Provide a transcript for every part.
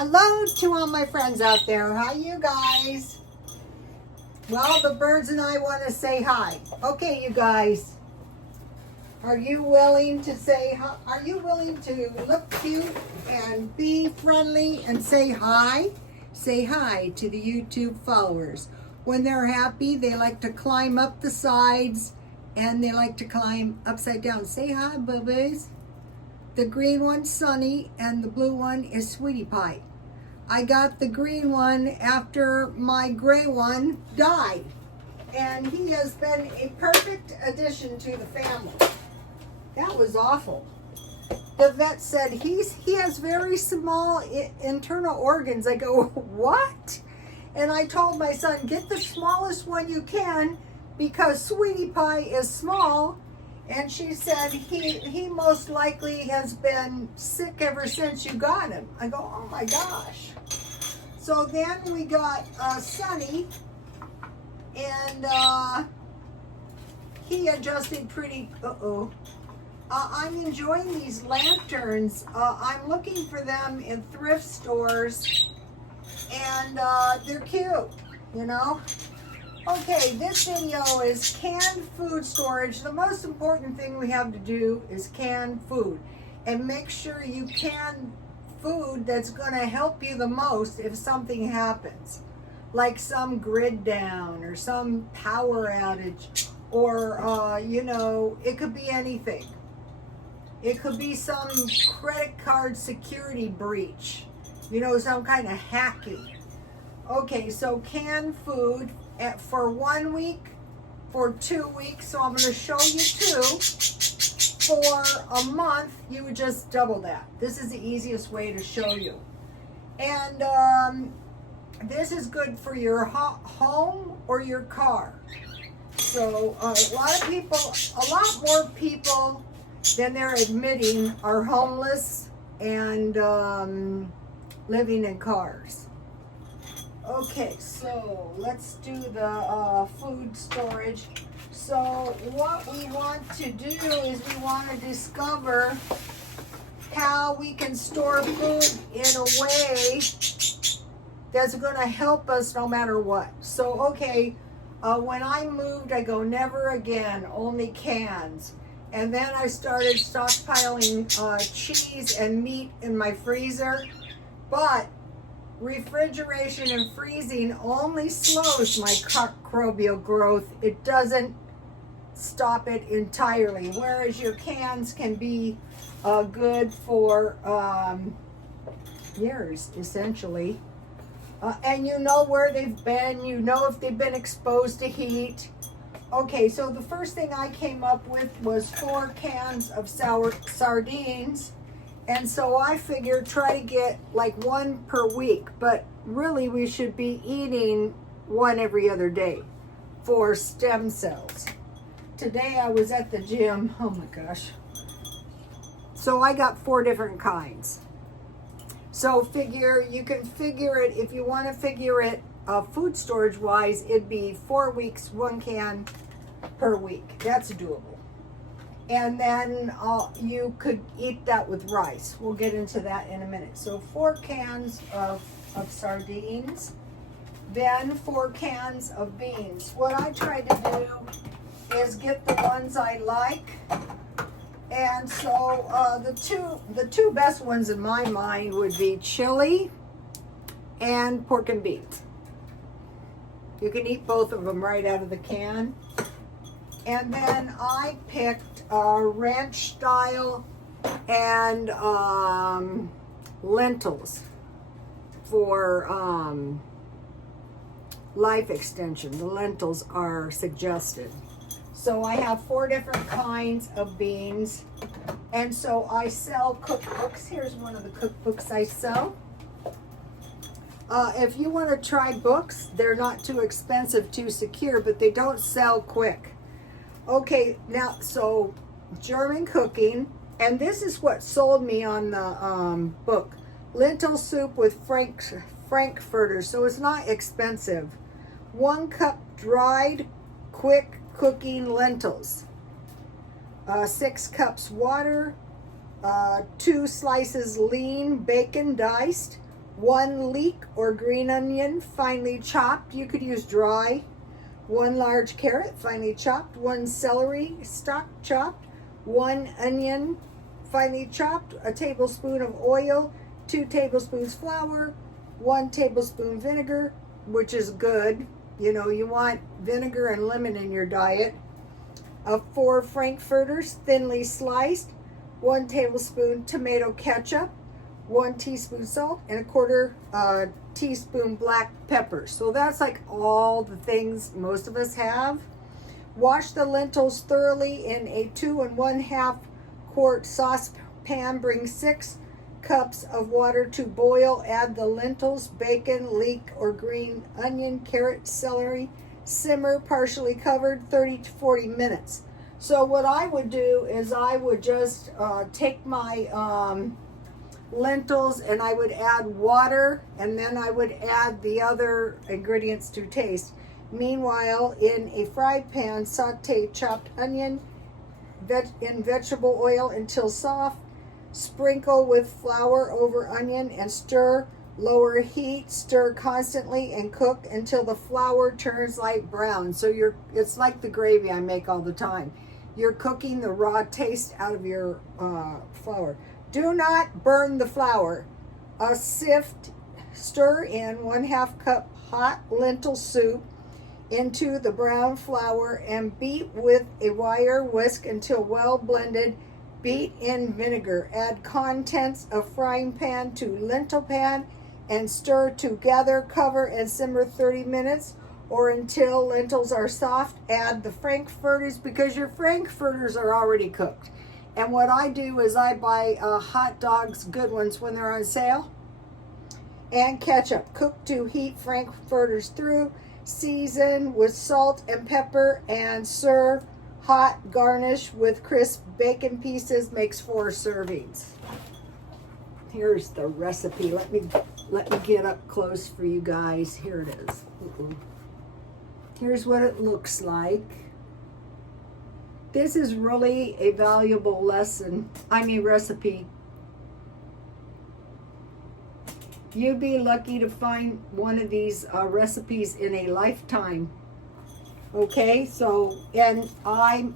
Hello to all my friends out there. How you guys? Well, the birds and I want to say hi. Okay, you guys. Are you willing to say hi? Are you willing to look cute and be friendly and say hi? Say hi to the YouTube followers. When they're happy, they like to climb up the sides and they like to climb upside down. Say hi, boobies. The green one's Sunny and the blue one is Sweetie Pie. I got the green one after my gray one died. And he has been a perfect addition to the family. That was awful. The vet said he has very small internal organs. I go, what? And I told my son, get the smallest one you can because Sweetie Pie is small. And she said, he most likely has been sick ever since you got him. I go, oh my gosh. So then we got Sunny, and he adjusted pretty, I'm enjoying these lanterns. I'm looking for them in thrift stores, and they're cute, you know. Okay, this video is canned food storage. The most important thing we have to do is can food. And make sure you can food that's going to help you the most if something happens. Like some grid down or some power outage or, you know, it could be anything. It could be some credit card security breach. You know, some kind of hacking. Okay, so canned food for 1 week, for 2 weeks, so I'm going to show you 2. For a month, you would just double that. This is the easiest way to show you. And this is good for your home or your car. So a lot more people than they're admitting are homeless and living in cars. Okay, so let's do the food storage. So what we want to do is we want to discover how we can store food in a way that's going to help us no matter what. So, okay, when I moved, I go, never again, only cans. And then I started stockpiling cheese and meat in my freezer. But refrigeration and freezing only slows my microbial growth. It doesn't stop it entirely, whereas your cans can be good for years, essentially. And you know where they've been, you know if they've been exposed to heat. Okay, so the first thing I came up with was 4 cans of sour sardines. And so I figured try to get like 1 per week, but really we should be eating 1 every other day for stem cells. Today I was at the gym, oh my gosh. So I got 4 different kinds. So you can figure it, if you want to figure it food storage wise, it'd be 4 weeks, 1 can per week. That's doable. And then you could eat that with rice. We'll get into that in a minute. So 4 cans of sardines, then 4 cans of beans. What I try to do is get the ones I like. And so the two best ones in my mind would be chili and pork and beans. You can eat both of them right out of the can. And then I picked ranch style and lentils for life extension. The lentils are suggested. So I have 4 different kinds of beans. And so I sell cookbooks. Here's one of the cookbooks I sell. If you want to try books, they're not too expensive to secure, but they don't sell quick. Okay, now, so German cooking, and this is what sold me on the book. Lentil soup with frankfurters, so it's not expensive. 1 cup dried, quick cooking lentils. 6 cups water. 2 slices lean bacon diced. 1 leek or green onion, finely chopped. You could use dry. 1 large carrot, finely chopped. 1 celery stalk chopped. 1 onion, finely chopped. A tablespoon of oil. 2 tablespoons flour. 1 tablespoon vinegar, which is good. You know, you want vinegar and lemon in your diet. 4 frankfurters, thinly sliced. 1 tablespoon tomato ketchup. 1 teaspoon salt, and 1/4 teaspoon black pepper. So that's like all the things most of us have. Wash the lentils thoroughly in a 2 1/2 quart saucepan. Bring 6 cups of water to boil. Add the lentils, bacon, leek or green onion, carrot, celery. Simmer partially covered 30 to 40 minutes. So what I would do is I would just take my lentils and I would add water, and then I would add the other ingredients to taste. Meanwhile, in a fried pan, saute chopped onion in vegetable oil until soft. Sprinkle with flour over onion and stir. Lower heat, stir constantly and cook until the flour turns light brown. So it's like the gravy I make all the time. You're cooking the raw taste out of your flour. Do not burn the flour. Stir in 1/2 cup hot lentil soup into the brown flour and beat with a wire whisk until well blended. Beat in vinegar. Add contents of frying pan to lentil pan and stir together. Cover and simmer 30 minutes or until lentils are soft. Add the frankfurters because your frankfurters are already cooked. And what I do is I buy hot dogs, good ones, when they're on sale. And ketchup. Cook to heat frankfurters through. Season with salt and pepper and serve hot. Garnish with crisp bacon pieces. Makes 4 servings. Here's the recipe. Let me get up close for you guys. Here it is. Here's what it looks like. This is really a valuable recipe. You'd be lucky to find one of these recipes in a lifetime. Okay, so, and I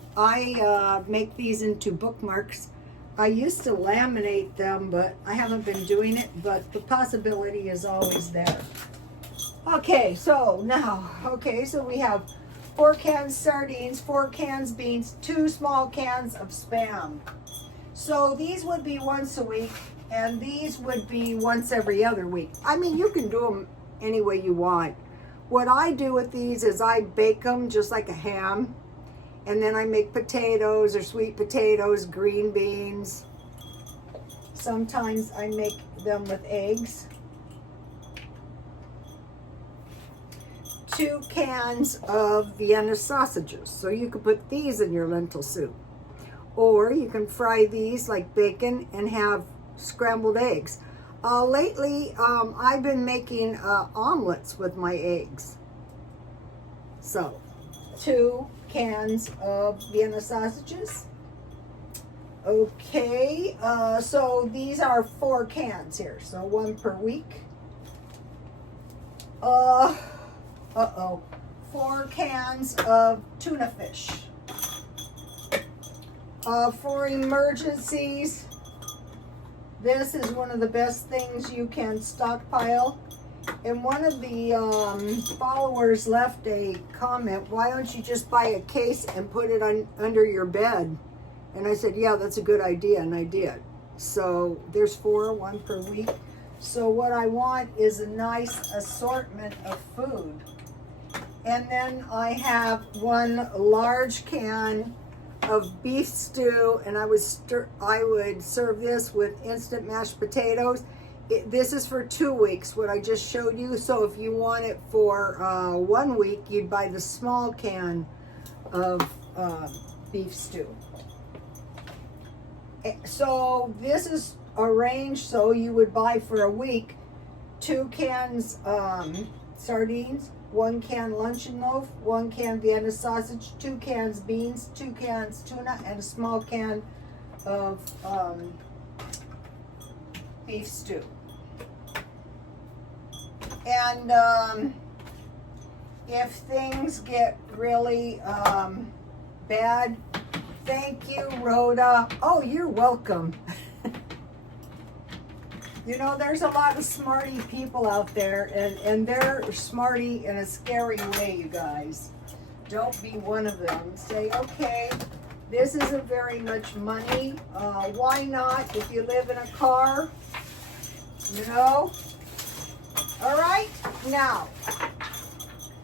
make these into bookmarks. I used to laminate them, but I haven't been doing it, but the possibility is always there. Okay, so we have 4 cans sardines, 4 cans beans, 2 small cans of Spam. So these would be once a week, and these would be once every other week. I mean, you can do them any way you want. What I do with these is I bake them just like a ham, and then I make potatoes or sweet potatoes, green beans. Sometimes I make them with eggs. 2 cans of Vienna sausages. So you could put these in your lentil soup. Or you can fry these like bacon and have scrambled eggs. Lately, I've been making omelets with my eggs. So, 2 cans of Vienna sausages. Okay, so these are 4 cans here. So 1 per week. 4 cans of tuna fish. For emergencies, this is one of the best things you can stockpile. And one of the followers left a comment, why don't you just buy a case and put it under your bed? And I said, yeah, that's a good idea, and I did. So there's 4, 1 per week. So what I want is a nice assortment of food. And then I have 1 large can of beef stew, and I would serve this with instant mashed potatoes. This is for 2 weeks, what I just showed you. So if you want it for 1 week, you'd buy the small can of beef stew. So this is arranged so you would buy for a week 2 cans sardines, 1 can luncheon loaf, 1 can Vienna sausage, 2 cans beans, 2 cans tuna, and a small can of beef stew. And if things get really bad, thank you, Rhoda. Oh, you're welcome. You know, there's a lot of smarty people out there, and they're smarty in a scary way, you guys. Don't be one of them. Say, okay, this isn't very much money. Why not if you live in a car? You know? All right, now,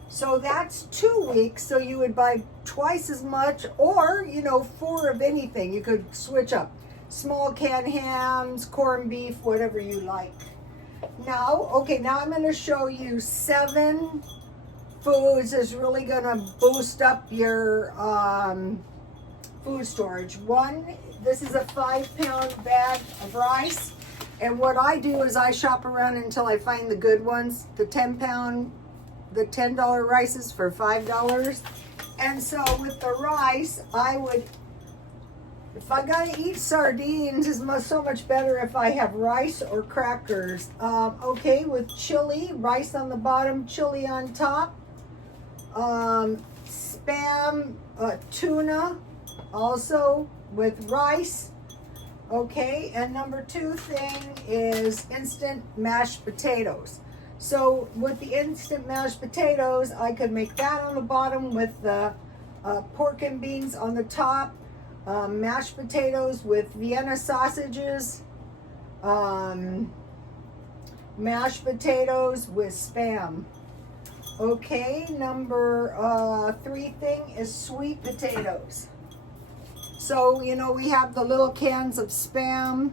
so that's 2 weeks, so you would buy twice as much, or, you know, 4 of anything. You could switch up. Small canned hams, corned beef, whatever you like. Now, okay, now I'm going to show you 7 foods that's really going to boost up your food storage. 1, this is a 5-pound bag of rice. And what I do is I shop around until I find the good ones. The 10-pound, the $10 rices for $5. And so with the rice, I would, if I gotta eat sardines, it's so much better if I have rice or crackers. Okay, with chili, rice on the bottom, chili on top. Spam, tuna, also with rice. Okay, and number 2 thing is instant mashed potatoes. So with the instant mashed potatoes, I could make that on the bottom with the pork and beans on the top. Mashed potatoes with Vienna sausages, mashed potatoes with Spam. Okay, number 3 thing is sweet potatoes. So, you know, we have the little cans of Spam.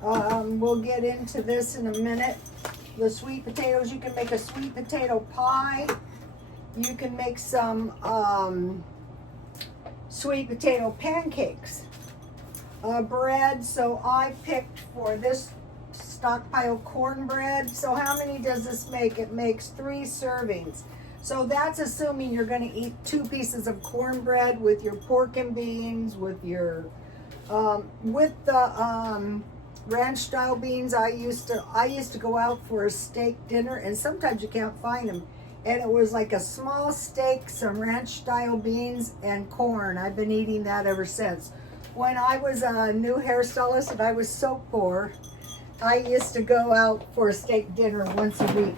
We'll get into this in a minute. The sweet potatoes, you can make a sweet potato pie. You can make some sweet potato pancakes. Bread, so I picked for this stockpile cornbread. So how many does this make? It makes 3 servings. So that's assuming you're going to eat 2 pieces of cornbread with your pork and beans, with your with the ranch style beans. I used to go out for a steak dinner, and sometimes you can't find them. And it was like a small steak, some ranch style beans, and corn. I've been eating that ever since. When I was a new hairstylist and I was so poor, I used to go out for a steak dinner once a week.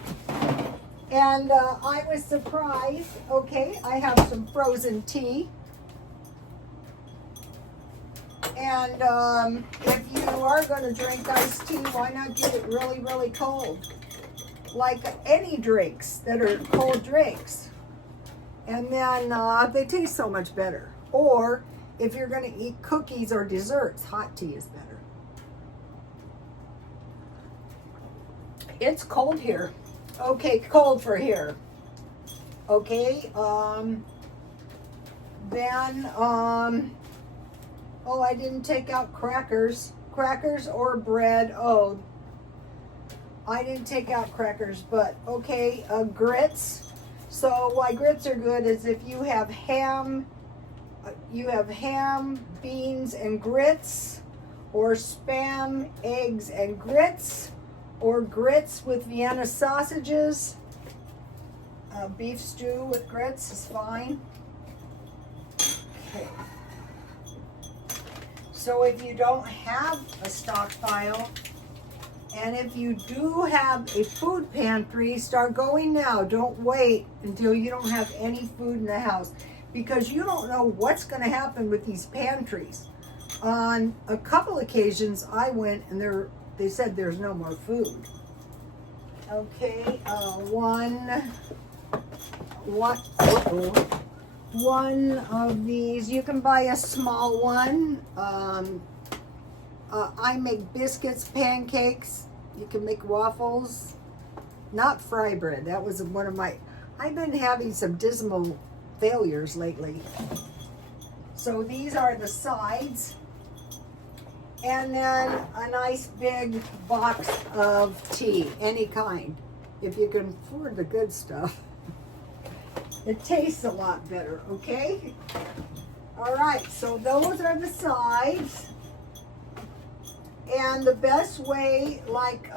And I was surprised. Okay, I have some frozen tea. And if you are going to drink iced tea, why not get it really, really cold? Like any drinks that are cold drinks. And then they taste so much better. Or if you're going to eat cookies or desserts, hot tea is better. It's cold here. Okay, cold for here. Okay, then, oh, I didn't take out crackers. Crackers or bread. Oh, I didn't take out crackers, but okay, grits. So why grits are good is if you have ham, beans, and grits, or Spam, eggs, and grits, or grits with Vienna sausages. Beef stew with grits is fine. Okay. So if you don't have a stockpile, and if you do have a food pantry, start going now. Don't wait until you don't have any food in the house, because you don't know what's going to happen with these pantries. On a couple occasions, I went and they said there's no more food. Okay, one of these, you can buy a small one. I make biscuits, pancakes. You can make waffles. Not fry bread. That was one of my, I've been having some dismal failures lately. So these are the sides. And then a nice big box of tea, any kind, if you can afford the good stuff. It tastes a lot better, okay? All right, so those are the sides. And the best way, like,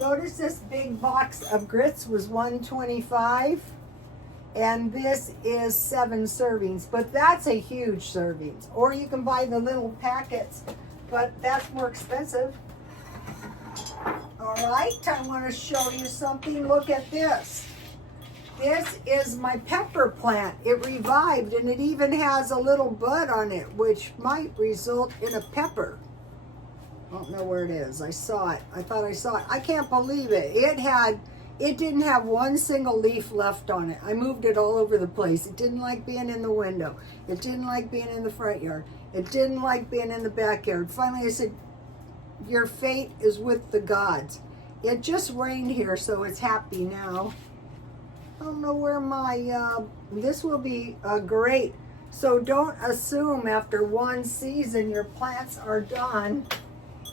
notice this big box of grits was $1.25, and this is 7 servings, but that's a huge servings. Or you can buy the little packets, but that's more expensive. All right, I want to show you something. Look at this. This is my pepper plant. It revived, and it even has a little bud on it, which might result in a pepper. I don't know where it is. I saw it. I thought I saw it. I can't believe it. It didn't have one single leaf left on it. I moved it all over the place. It didn't like being in the window. It didn't like being in the front yard. It didn't like being in the backyard. Finally, I said, your fate is with the gods. It just rained here, so it's happy now. I don't know where my, this will be great. So don't assume after one season your plants are done.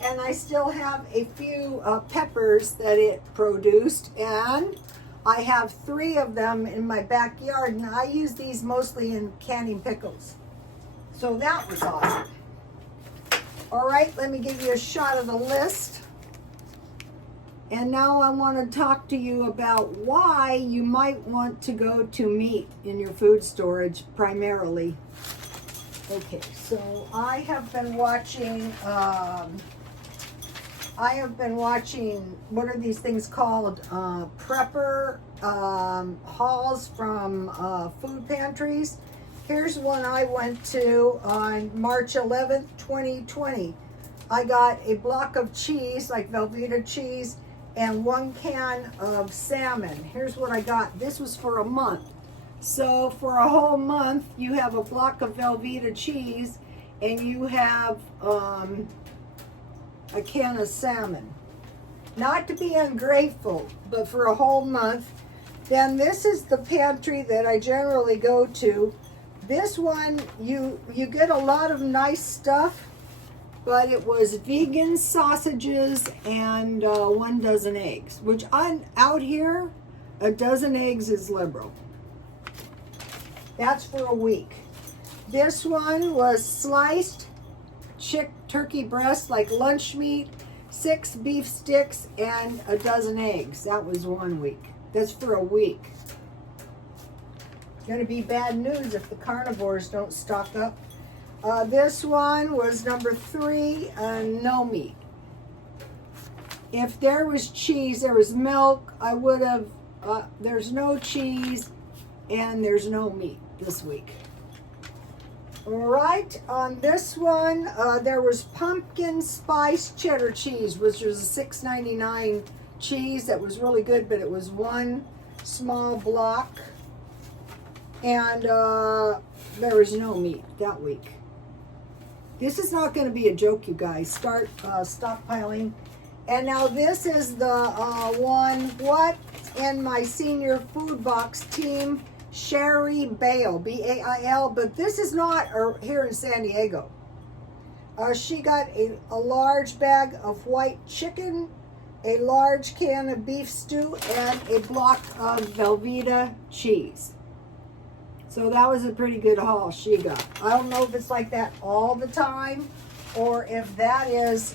And I still have a few peppers that it produced, and I have 3 of them in my backyard, and I use these mostly in canning pickles. So that was awesome. All right, let me give you a shot of the list. And now I want to talk to you about why you might want to go to meat in your food storage primarily. Okay, so I have been watching, what are these things called? Prepper hauls from food pantries. Here's one I went to on March 11th, 2020. I got a block of cheese, like Velveeta cheese, and 1 can of salmon. Here's what I got. This was for a month. So for a whole month, you have a block of Velveeta cheese, and you have a can of salmon. Not to be ungrateful, but for a whole month. Then this is the pantry that I generally go to. This one, you get a lot of nice stuff, but it was vegan sausages and 1 dozen eggs, which out here, a dozen eggs is liberal. That's for a week. This one was sliced turkey breast, like lunch meat, 6 beef sticks, and a dozen eggs. That was 1 week. That's for a week. Gonna be bad news if the carnivores don't stock up. This one was number 3, no meat. If there was cheese, there was milk, I would have, there's no cheese, and there's no meat this week. All right, on this one, there was pumpkin spice cheddar cheese, which was a $6.99 cheese that was really good, but it was 1 small block. And there was no meat that week. This is not going to be a joke, you guys. Start stockpiling. And now this is the one, what in my senior food box team, Sherry Bale, B-A-I-L, but this is not here in San Diego. She got a large bag of white chicken, a large can of beef stew, and a block of Velveeta cheese. So that was a pretty good haul she got. I don't know if it's like that all the time, or if that is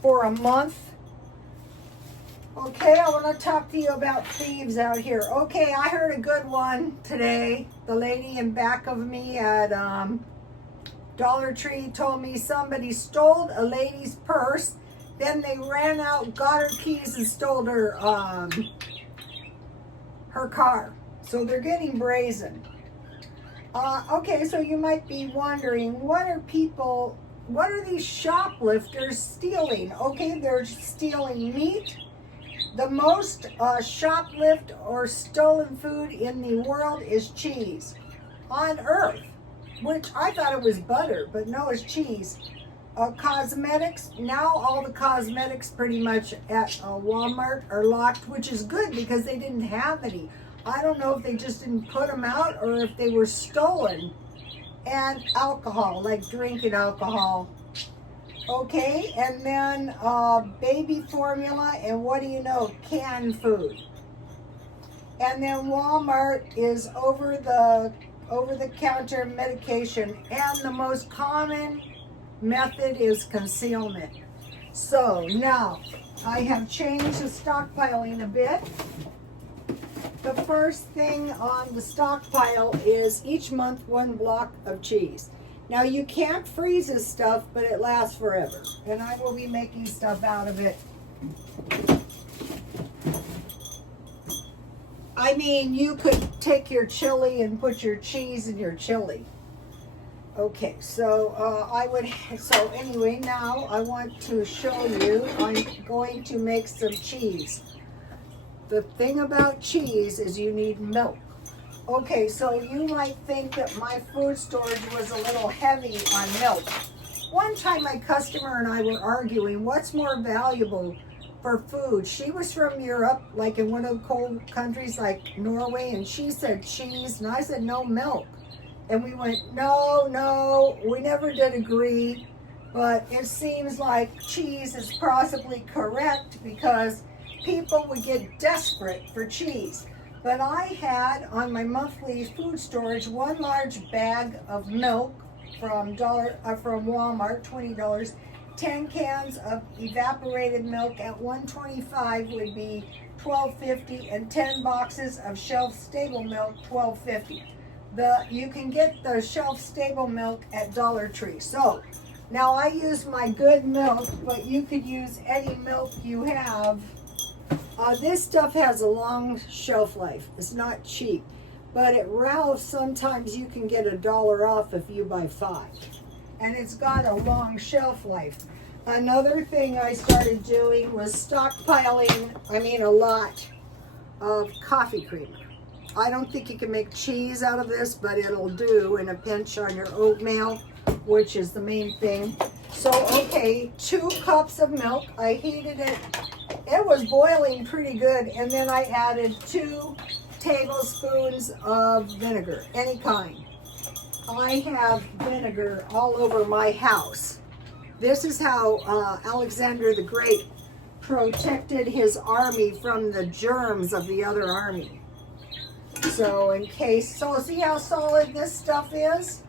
for a month. Okay, I want to talk to you about thieves out here. Okay, I heard a good one today. The lady in back of me at Dollar Tree told me somebody stole a lady's purse. Then they ran out, got her keys, and stole her car. So they're getting brazen. Okay, so you might be wondering, what are these shoplifters stealing? Okay, they're stealing meat. The most shoplift or stolen food in the world is cheese on earth, which I thought it was butter, but no, it's cheese. Cosmetics, now all the cosmetics pretty much at Walmart are locked, which is good because they didn't have any. I don't know if they just didn't put them out or if they were stolen. And alcohol, like drinking alcohol. Okay, and then baby formula, and what do you know? Canned food. And then Walmart is over the counter medication, and the most common method is concealment. So now I have changed the stockpiling a bit. The first thing on the stockpile is each month 1 block of cheese. Now you can't freeze this stuff, but it lasts forever. And I will be making stuff out of it. I mean, you could take your chili and put your cheese in your chili. Okay, so so anyway, now I want to show you, I'm going to make some cheese. The thing about cheese is you need milk. Okay, so you might think that my food storage was a little heavy on milk. One time my customer and I were arguing, what's more valuable for food? She was from Europe, like in one of the cold countries like Norway, and she said cheese, and I said no, milk. And we went, no, we never did agree, but it seems like cheese is possibly correct because people would get desperate for cheese. But I had on my monthly food storage 1 large bag of milk from Walmart, $20. 10 cans of evaporated milk at $1.25 would be $12.50, and 10 boxes of shelf-stable milk, $12.50. You can get the shelf-stable milk at Dollar Tree. So now I use my good milk, but you could use any milk you have. This stuff has a long shelf life. It's not cheap, but at Ralph's sometimes you can get $1 off if you buy 5, and it's got a long shelf life. Another thing I started doing was stockpiling, a lot of coffee creamer. I don't think you can make cheese out of this, but it'll do in a pinch on your oatmeal, which is the main thing. So, okay, 2 cups of milk. I heated it. It was boiling pretty good, and then I added 2 tablespoons of vinegar, any kind. I have vinegar all over my house. This is how Alexander the Great protected his army from the germs of the other army. So see how solid this stuff is?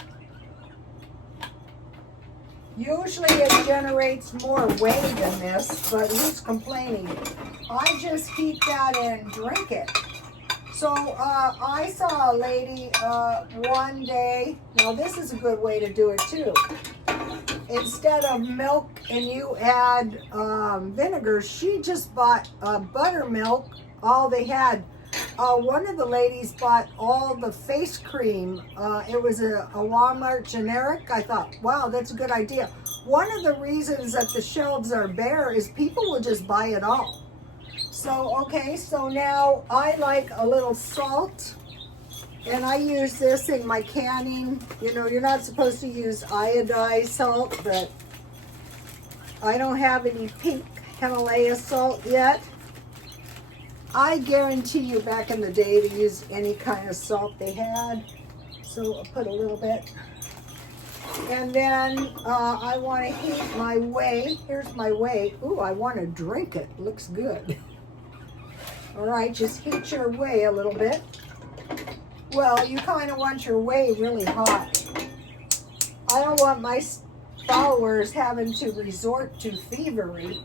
Usually it generates more whey than this, but who's complaining? I just heat that and drink it. So I saw a lady one day, now this is a good way to do it too. Instead of milk and you add vinegar, she just bought buttermilk, all they had. One of the ladies bought all the face cream. It was a Walmart generic. I thought, wow, that's a good idea. One of the reasons that the shelves are bare is people will just buy it all. So, okay, so now I like a little salt, and I use this in my canning. You know, you're not supposed to use iodized salt, but I don't have any pink Himalaya salt yet. I guarantee you back in the day they used any kind of salt they had. So I'll put a little bit. And then I want to heat my whey. Here's my whey. Ooh, I want to drink it. Looks good. All right, just heat your whey a little bit. Well, you kind of want your whey really hot. I don't want my followers having to resort to thievery.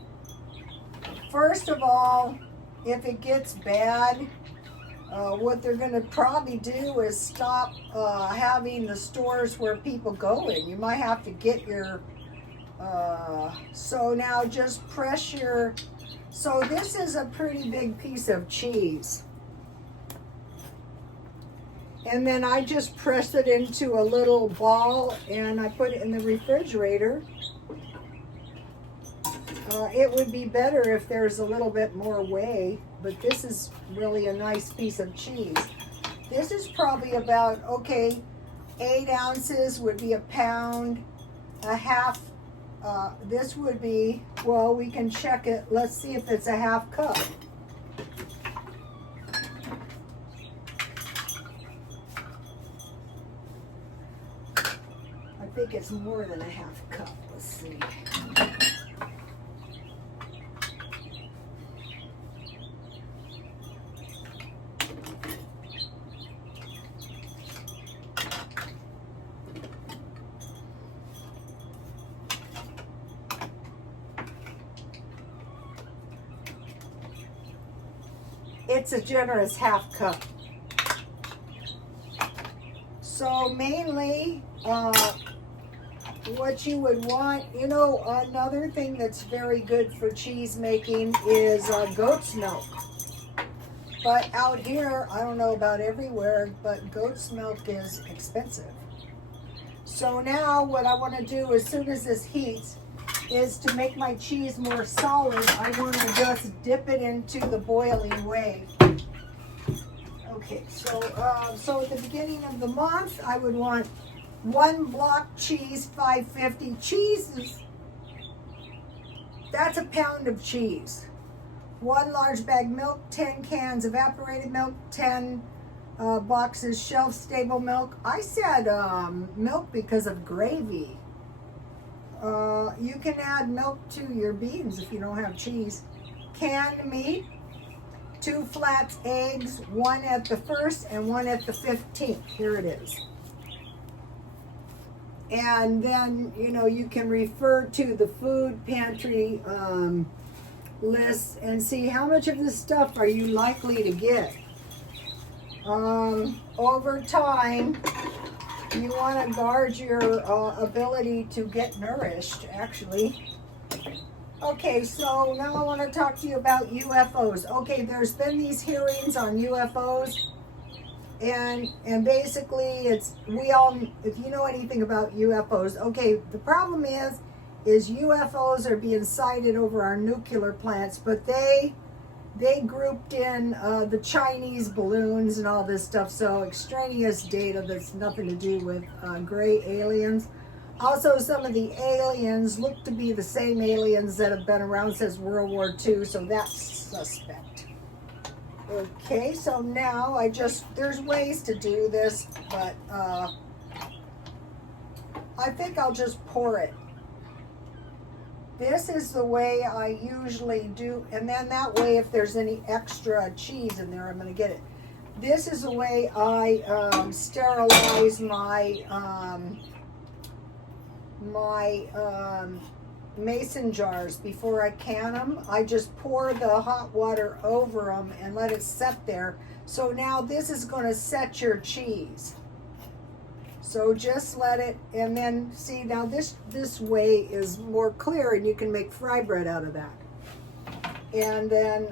First of all, if it gets bad, what they're going to probably do is stop having the stores where people go in. You might have to get your, so now just press your, so this is a pretty big piece of cheese. And then I just press it into a little ball and I put it in the refrigerator. It would be better if there's a little bit more whey, but this is really a nice piece of cheese. This is probably about, 8 ounces would be a pound, a half, this would be, well, we can check it. Let's see if it's a half cup. I think it's more than a half cup. Let's see. It's a generous half cup. So mainly, what you would want, you know, another thing that's very good for cheese making is goat's milk. But out here, I don't know about everywhere, but goat's milk is expensive. So now what I want to do as soon as this heats is to make my cheese more solid, I want to just dip it into the boiling wave. Okay, so at the beginning of the month, I would want 1 block cheese, 550. Cheese is, that's a pound of cheese. 1 large bag milk, 10 cans evaporated milk, 10 boxes shelf-stable milk. I said milk because of gravy. You can add milk to your beans if you don't have cheese. Canned meat, 2 flat eggs, 1 at the 1st and 1 at the 15th. Here it is. And then, you know, you can refer to the food pantry lists and see how much of this stuff are you likely to get. Over time, you want to guard your ability to get nourished, actually. Okay, so now I want to talk to you about UFOs. Okay, there's been these hearings on UFOs, and basically it's, we all, if you know anything about UFOs, okay, the problem is UFOs are being sighted over our nuclear plants, but they grouped in the Chinese balloons and all this stuff, so extraneous data that's nothing to do with gray aliens. Also, some of the aliens look to be the same aliens that have been around since World War II, so that's suspect. Okay, so now there's ways to do this, but I think I'll just pour it. This is the way I usually do, and then that way if there's any extra cheese in there, I'm going to get it. This is the way I sterilize my mason jars before I can them. I just pour the hot water over them and let it set there. So now this is going to set your cheese. So just let it, and then see, now this way is more clear and you can make fry bread out of that. And then,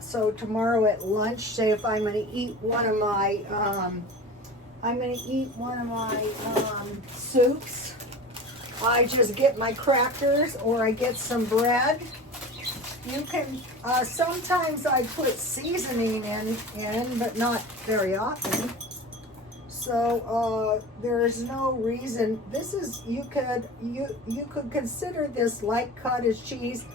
so tomorrow at lunch, say if I'm going to eat one of my, soups, I just get my crackers or I get some bread. You can, sometimes I put seasoning in, but not very often. So there's no reason. This is, you could consider this like cottage cheese.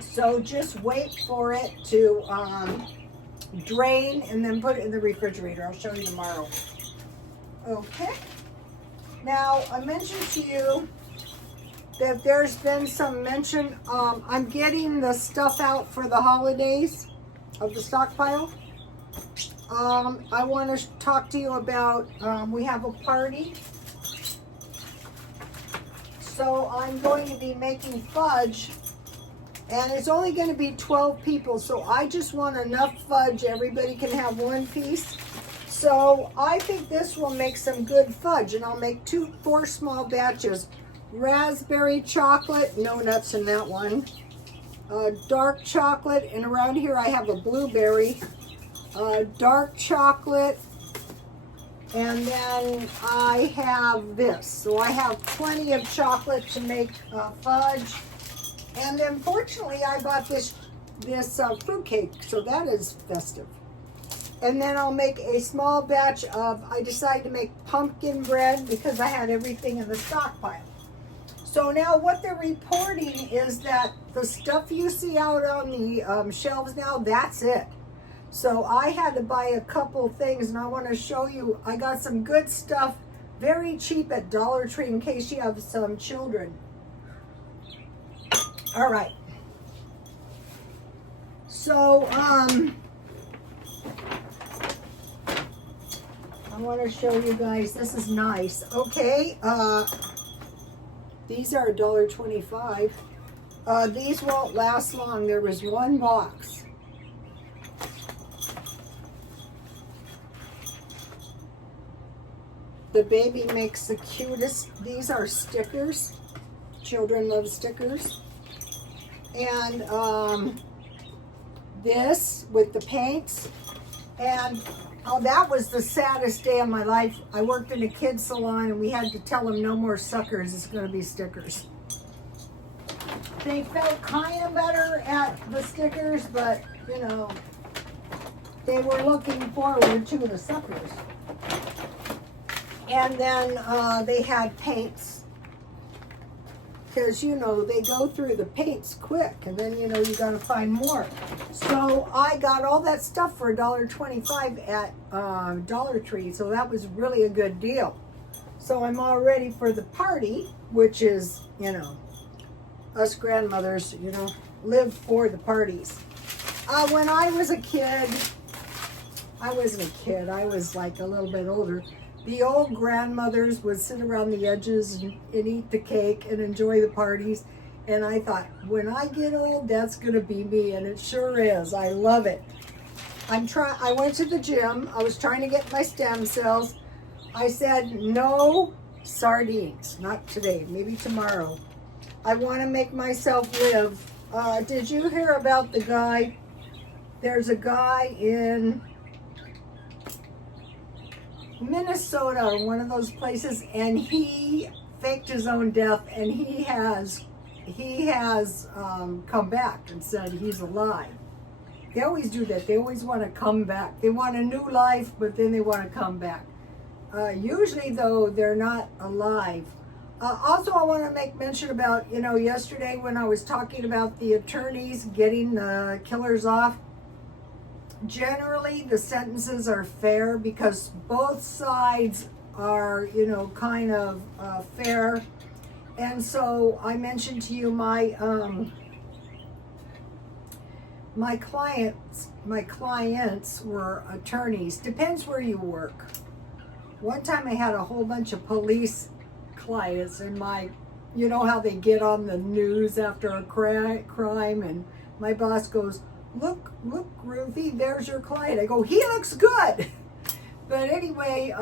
So just wait for it to drain and then put it in the refrigerator. I'll show you tomorrow. Okay. Now, I mentioned to you that there's been some mention. I'm getting the stuff out for the holidays of the stockpile. I want to talk to you about, we have a party. So I'm going to be making fudge. And it's only going to be 12 people. So I just want enough fudge. Everybody can have 1 piece. So I think this will make some good fudge, and I'll make 4 small batches. Raspberry chocolate, no nuts in that one. Dark chocolate, and around here I have a blueberry. Dark chocolate, and then I have this. So I have plenty of chocolate to make fudge. And then fortunately I bought this fruit cake, so that is festive. And then I'll make a small batch of, I decided to make pumpkin bread because I had everything in the stockpile. So now what they're reporting is that the stuff you see out on the shelves now, that's it. So I had to buy a couple things, and I want to show you, I got some good stuff, very cheap at Dollar Tree in case you have some children. All right. want to show you guys. This is nice. Okay, these are $1.25. These won't last long. There was one box. The baby makes the cutest. These are stickers. Children love stickers. And this with the paints. And oh, that was the saddest day of my life. I worked in a kid's salon and we had to tell them no more suckers. It's going to be stickers. They felt kind of better at the stickers, but you know, they were looking forward to the suckers. And then they had paints, because you know they go through the paints quick, and then you know you got to find more. So I got all that stuff for $1.25 at Dollar Tree, so that was really a good deal. So I'm all ready for the party, which is, you know, us grandmothers, you know, live for the parties. When I was a kid, I wasn't a kid, I was like a little bit older. The old grandmothers would sit around the edges and eat the cake and enjoy the parties. And I thought, when I get old, that's going to be me. And it sure is. I love it. I went to the gym. I was trying to get my stem cells. I said, no sardines. Not today. Maybe tomorrow. I want to make myself live. Did you hear about the guy? There's a guy in Minnesota or one of those places, and he faked his own death, and he has come back and said he's alive. They always do that. They always want to come back. They want a new life, but then they want to come back. Usually though, they're not alive. Also, I want to make mention about, you know, yesterday when I was talking about the attorneys getting the killers off. Generally, the sentences are fair because both sides are, you know, kind of fair. And so I mentioned to you my clients were attorneys. Depends where you work. One time I had a whole bunch of police clients, and you know how they get on the news after a crime, and my boss goes, Look, Ruthie, there's your client. I go, he looks good. But anyway,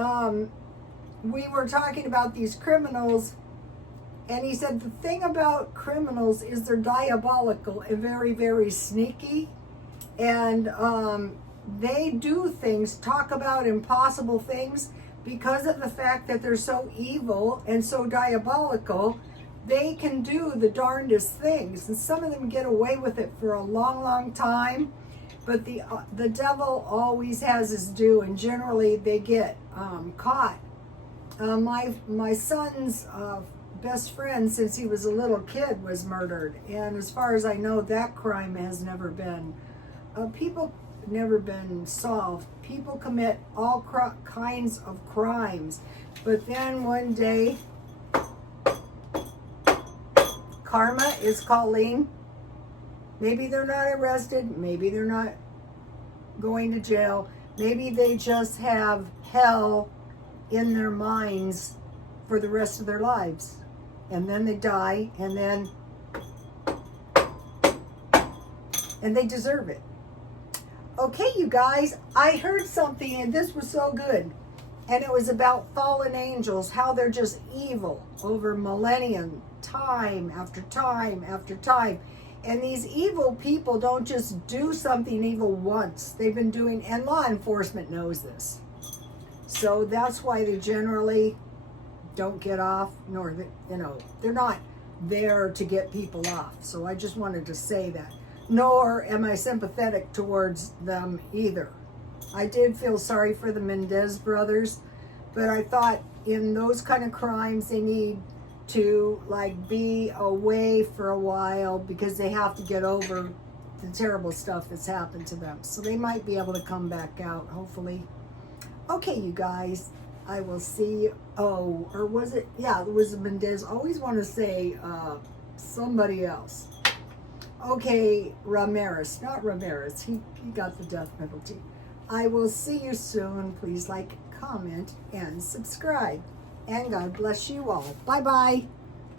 we were talking about these criminals, and he said the thing about criminals is they're diabolical and very, very sneaky. And they do things, talk about impossible things, because of the fact that they're so evil and so diabolical. They can do the darndest things, and some of them get away with it for a long, long time. But the devil always has his due, and generally they get caught. My son's best friend, since he was a little kid, was murdered, and as far as I know, that crime has never been solved. People commit all kinds of crimes, but then one day, karma is calling. Maybe they're not arrested. Maybe they're not going to jail. Maybe they just have hell in their minds for the rest of their lives. And then they die, and they deserve it. Okay, you guys, I heard something, and this was so good. And it was about fallen angels, how they're just evil over millennium, time after time after time. And these evil people don't just do something evil once. They've been doing, and law enforcement knows this. So that's why they generally don't get off, nor, you know, they're not there to get people off. So I just wanted to say that. Nor am I sympathetic towards them either. I did feel sorry for the Mendez brothers, but I thought in those kind of crimes they need to like be away for a while because they have to get over the terrible stuff that's happened to them. So they might be able to come back out, hopefully. Okay, you guys, I will see you. Oh, or was it? Yeah, it was Mendez. I always want to say somebody else. Okay, Ramirez, not Ramirez. He got the death penalty. I will see you soon. Please like, comment, and subscribe. And God bless you all. Bye-bye.